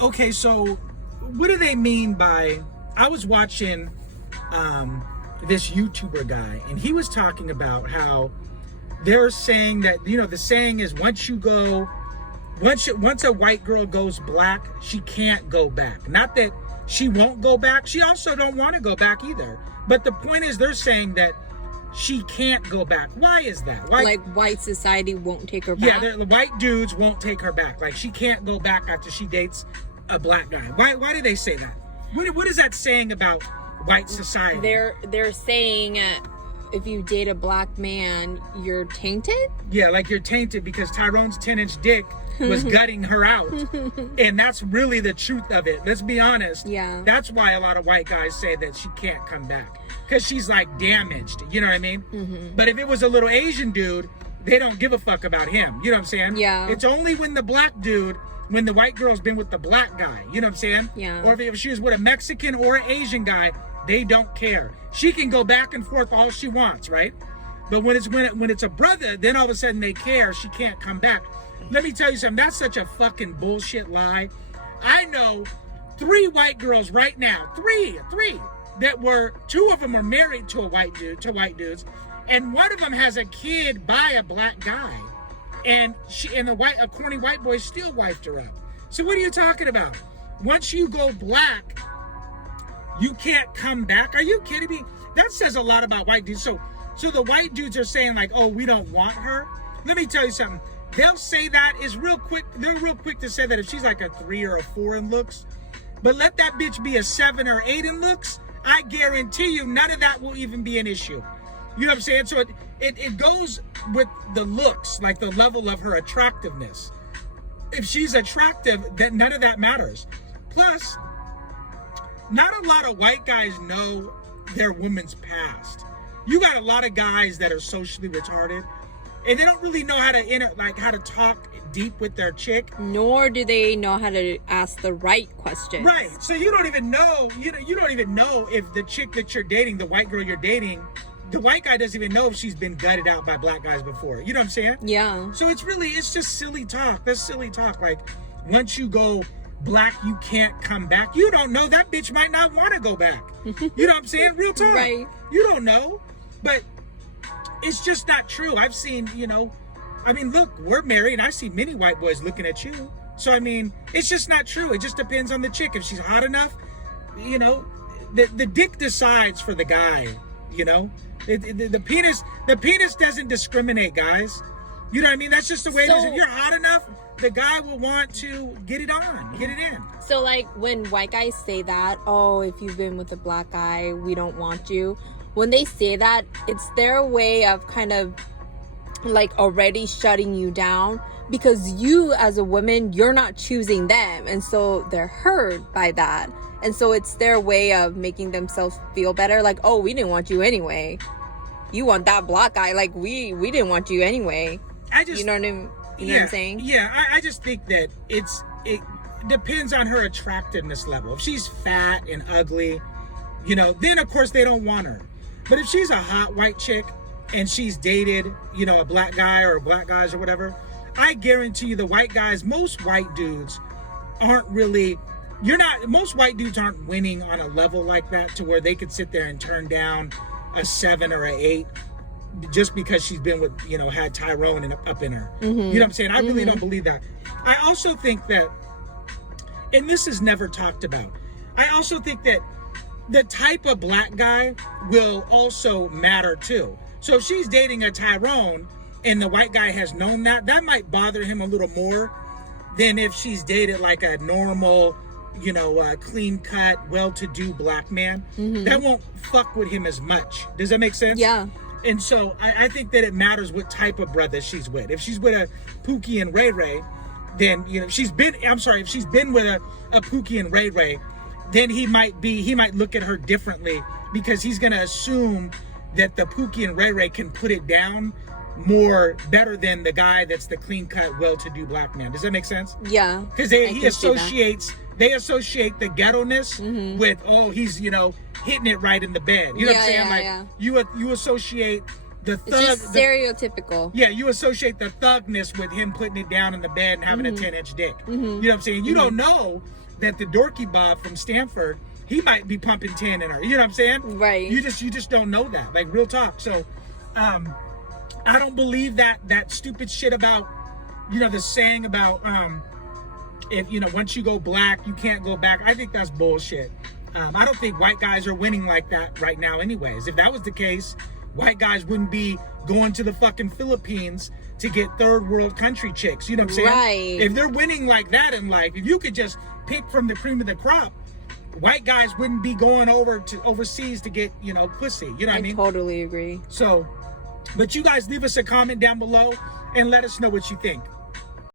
Okay, so what do they mean by... I was watching this YouTuber guy, and he was talking about how they're saying that, you know, the saying is once a white girl goes black, she can't go back. Not that she won't go back. She also don't want to go back either. But the point is they're saying that she can't go back. Why is that? Why? Like white society won't take her back? Yeah, the white dudes won't take her back. Like she can't go back after she dates a black guy. Why do they say that? What is that saying about white society? They're saying if you date a black man, you're tainted? Yeah, like you're tainted because Tyrone's 10-inch dick was gutting her out. And that's really the truth of it. Let's be honest. Yeah. That's why a lot of white guys say that she can't come back. Because she's like damaged. You know what I mean? Mm-hmm. But if it was a little Asian dude, they don't give a fuck about him. You know what I'm saying? Yeah. It's only when the black dude, when the white girl's been with the black guy. You know what I'm saying? Yeah. Or if she was with a Mexican or an Asian guy, they don't care. She can go back and forth all she wants, right? But when it's a brother, then all of a sudden they care. She can't come back. Let me tell you something. That's such a fucking bullshit lie. I know 3 white girls right now. Three that were, 2 of them are married to white dudes, and one of them has a kid by a black guy, and a corny white boy still wifed her up. So what are you talking about? Once you go black, you can't come back. Are you kidding me? That says a lot about white dudes. So the white dudes are saying like, oh, we don't want her. Let me tell you something. They'll say that is real quick. They're real quick to say that if she's like a 3 or a 4 in looks, but let that bitch be a 7 or 8 in looks, I guarantee you none of that will even be an issue. You know what I'm saying? So it goes with the looks, like the level of her attractiveness. If she's attractive, then none of that matters. Plus, not a lot of white guys know their woman's past. You got a lot of guys that are socially retarded, and they don't really know how to talk deep with their chick. Nor do they know how to ask the right questions. Right. So you don't even know. You don't even know if the chick that you're dating, the white girl you're dating, the white guy doesn't even know if she's been gutted out by black guys before. You know what I'm saying? Yeah. So it's just silly talk. That's silly talk. Like once you go black, you can't come back. You don't know. That bitch might not want to go back. You know what I'm saying? Real talk. Right. You don't know. But it's just not true. I've seen, look, we're married and I see many white boys looking at you. So, it's just not true. It just depends on the chick. If she's hot enough, the dick decides for the guy, the penis doesn't discriminate, guys. You know what I mean? That's just the way it is. If you're hot enough, the guy will want to get it in. So like when white guys say that, oh, if you've been with a black guy, we don't want you. When they say that, it's their way of kind of like already shutting you down, because you as a woman, you're not choosing them, and so they're hurt by that. And so it's their way of making themselves feel better, like, oh, we didn't want you anyway. You want that black guy, like we didn't want you anyway. You know what I mean? You know what I'm saying? Yeah, I just think that it depends on her attractiveness level. If she's fat and ugly, then of course they don't want her. But if she's a hot white chick and she's dated, a black guy or black guys or whatever, I guarantee you the white guys, most white dudes aren't really, most white dudes aren't winning on a level like that to where they could sit there and turn down a 7 or an 8 just because she's been with, had Tyrone up in her. Mm-hmm. You know what I'm saying? I really don't believe that. I also think that, and this is never talked about, I also think that the type of black guy will also matter too. So if she's dating a Tyrone and the white guy has known that might bother him a little more than if she's dated like a normal, clean cut, well-to-do black man. Mm-hmm. That won't fuck with him as much. Does that make sense? Yeah. And so I think that it matters what type of brother she's with. If she's with a Pookie and Ray Ray, then, if she's been with a Pookie and Ray Ray, then he might look at her differently, because he's going to assume that the Pookie and Ray Ray can put it down better than the guy that's the clean-cut, well-to-do black man. Does that make sense? Yeah. Because they associate the ghetto-ness with, oh, he's, hitting it right in the bed. You know what I'm saying? You associate the thug. It's just stereotypical. You associate the thugness with him putting it down in the bed and having a 10-inch dick. You know what I'm saying? You don't know that the dorky Bob from Stanford, he might be pumping 10 in her. You know what I'm saying? Right. You just don't know that. Like, real talk. So I don't believe that stupid shit about, the saying about if once you go black, you can't go back. I think that's bullshit. I don't think white guys are winning like that right now anyways. If that was the case, white guys wouldn't be going to the fucking Philippines to get third world country chicks. You know what I'm saying? Right. If they're winning like that in life, if you could just pick from the cream of the crop, white guys wouldn't be going overseas to get, pussy. You know what I mean? I totally agree. So, but you guys leave us a comment down below and let us know what you think.